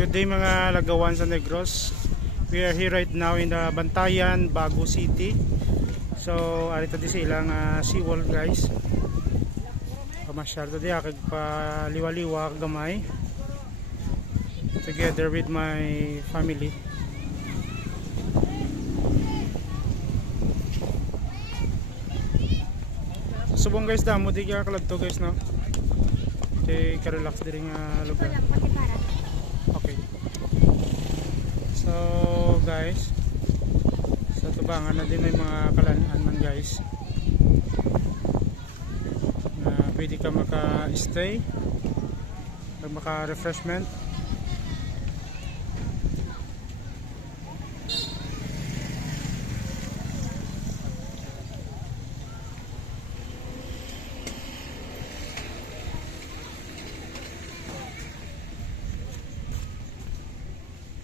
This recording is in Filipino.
Good day mga lagawan sa Negros. We are here right now in the Bantayan, Bago City. So, arito di silang seawall guys. Pamasyal to di akag pa liwa-liwa gamay. Together with my family. Subong guys damo di ka kalagto guys no. Kay ka-relax diri nga lugar. Okay. So guys, sa tubangan na din may mga kalanaan man guys. Na pwede ka maka-stay, maka-refreshment.